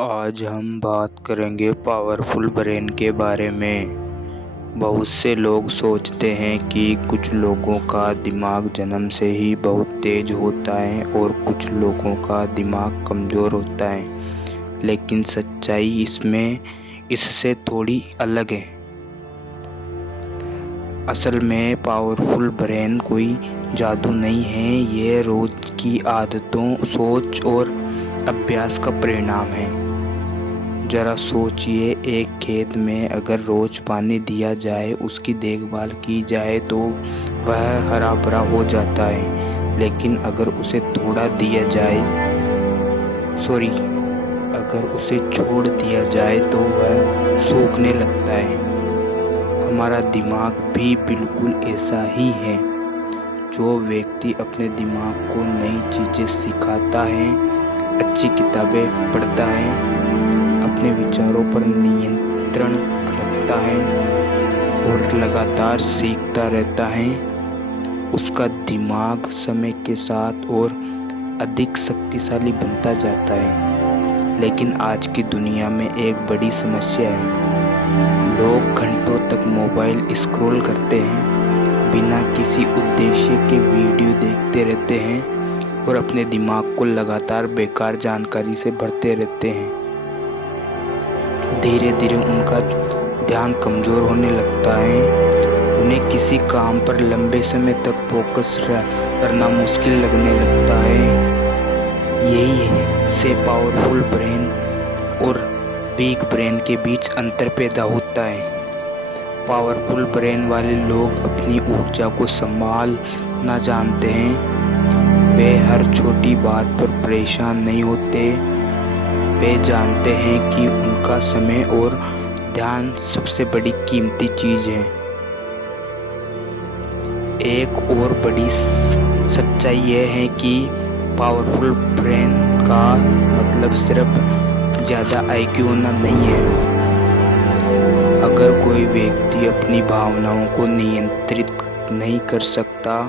आज हम बात करेंगे पावरफुल ब्रेन के बारे में। बहुत से लोग सोचते हैं कि कुछ लोगों का दिमाग जन्म से ही बहुत तेज होता है और कुछ लोगों का दिमाग कमज़ोर होता है, लेकिन सच्चाई इससे थोड़ी अलग है। असल में पावरफुल ब्रेन कोई जादू नहीं है, ये रोज़ की आदतों, सोच और अभ्यास का परिणाम है। ज़रा सोचिए, एक खेत में अगर रोज़ पानी दिया जाए, उसकी देखभाल की जाए तो वह हरा भरा हो जाता है। लेकिन अगर उसे छोड़ दिया जाए तो वह सूखने लगता है। हमारा दिमाग भी बिल्कुल ऐसा ही है। जो व्यक्ति अपने दिमाग को नई चीज़ें सिखाता है, अच्छी किताबें पढ़ता है, अपने विचारों पर नियंत्रण रखता है और लगातार सीखता रहता है, उसका दिमाग समय के साथ और अधिक शक्तिशाली बनता जाता है। लेकिन आज की दुनिया में एक बड़ी समस्या है। लोग घंटों तक मोबाइल स्क्रॉल करते हैं, बिना किसी उद्देश्य के वीडियो देखते रहते हैं और अपने दिमाग को लगातार बेकार जानकारी से भरते रहते हैं। धीरे धीरे उनका ध्यान कमज़ोर होने लगता है। उन्हें किसी काम पर लंबे समय तक फोकस करना मुश्किल लगने लगता है। यही से पावरफुल ब्रेन और वीक ब्रेन के बीच अंतर पैदा होता है। पावरफुल ब्रेन वाले लोग अपनी ऊर्जा को संभालना जानते हैं। वे हर छोटी बात पर परेशान नहीं होते। वे जानते हैं कि उनका समय और ध्यान सबसे बड़ी कीमती चीज़ है। एक और बड़ी सच्चाई यह है कि पावरफुल ब्रेन का मतलब सिर्फ ज़्यादा IQ होना नहीं है। अगर कोई व्यक्ति अपनी भावनाओं को नियंत्रित नहीं कर सकता,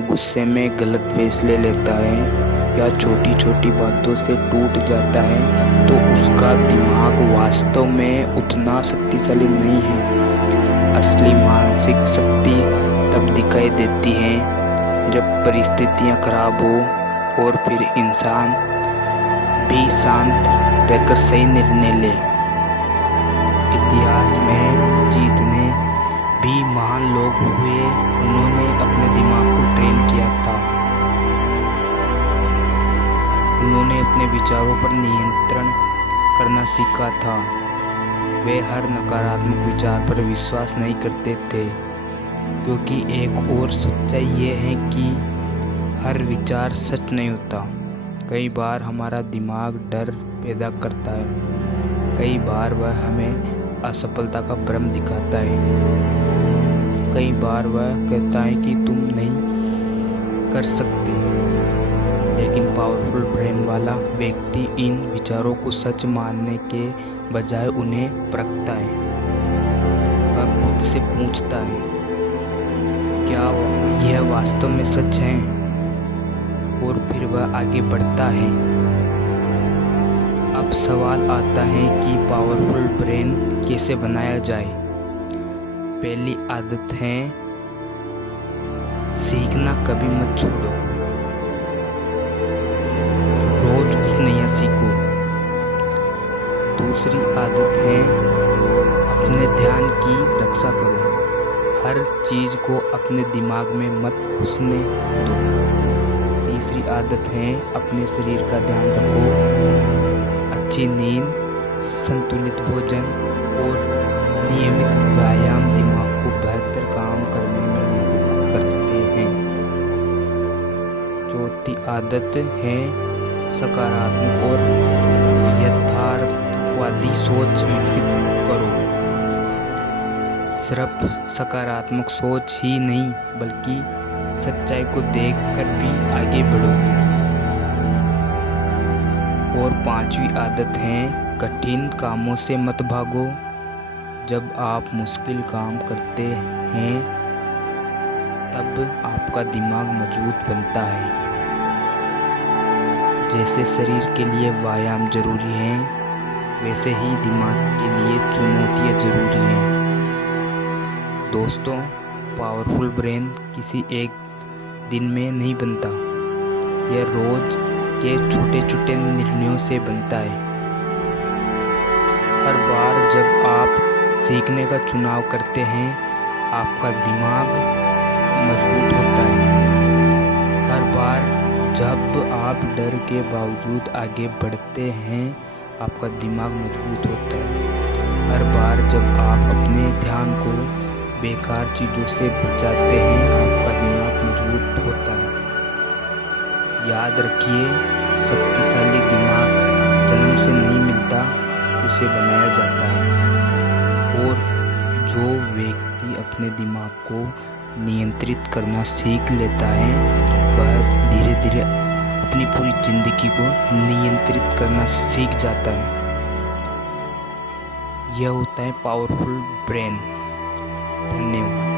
गुस्से में गलत फैसले लेता है या छोटी छोटी बातों से टूट जाता है, तो उसका दिमाग वास्तव में उतना शक्तिशाली नहीं है। असली मानसिक शक्ति तब दिखाई देती है जब परिस्थितियां खराब हो और फिर इंसान भी शांत रहकर सही निर्णय ले। इतिहास में जितने भी महान लोग हुए, उन्होंने अपने दिमाग को ट्रेन किया था। उन्होंने अपने विचारों पर नियंत्रण करना सीखा था। वे हर नकारात्मक विचार पर विश्वास नहीं करते थे, क्योंकि एक और सच्चाई ये है कि हर विचार सच नहीं होता। कई बार हमारा दिमाग डर पैदा करता है, कई बार वह हमें असफलता का भ्रम दिखाता है, कई बार वह कहता है कि तुम नहीं कर सकते। लेकिन पावरफुल ब्रेन वाला व्यक्ति इन विचारों को सच मानने के बजाय उन्हें परखता है। वह खुद से पूछता है, क्या यह वास्तव में सच है? और फिर वह आगे बढ़ता है। अब सवाल आता है कि पावरफुल ब्रेन कैसे बनाया जाए। पहली आदत है, सीखना कभी मत छोड़ो। रोज कुछ नया सीखो। दूसरी आदत है, अपने ध्यान की रक्षा करो। हर चीज को अपने दिमाग में मत घुसने दो। तीसरी आदत है, अपने शरीर का ध्यान रखो। अच्छी नींद, संतुलित भोजन और नियमित व्यायाम दिमाग को बेहतर काम करने में मदद करते हैं। चौथी आदत है, सकारात्मक और यथार्थवादी सोच विकसित करो। सिर्फ सकारात्मक सोच ही नहीं, बल्कि सच्चाई को देखकर भी आगे बढ़ो। और पांचवी आदत है, कठिन कामों से मत भागो। जब आप मुश्किल काम करते हैं, तब आपका दिमाग मजबूत बनता है। जैसे शरीर के लिए व्यायाम जरूरी है, वैसे ही दिमाग के लिए चुनौतियाँ जरूरी हैं। दोस्तों, पावरफुल ब्रेन किसी एक दिन में नहीं बनता, यह रोज के छोटे छोटे निर्णयों से बनता है। हर बार जब आप सीखने का चुनाव करते हैं, आपका दिमाग मजबूत होता है। हर बार जब आप डर के बावजूद आगे बढ़ते हैं, आपका दिमाग मजबूत होता है। हर बार जब आप अपने ध्यान को बेकार चीज़ों से बचाते हैं, आपका दिमाग मजबूत होता है। याद रखिए, शक्तिशाली दिमाग जन्म से नहीं मिलता, उसे बनाया जाता है। और जो व्यक्ति अपने दिमाग को नियंत्रित करना सीख लेता है, वह धीरे धीरे अपनी पूरी जिंदगी को नियंत्रित करना सीख जाता है। यह होता है पावरफुल ब्रेन। धन्यवाद।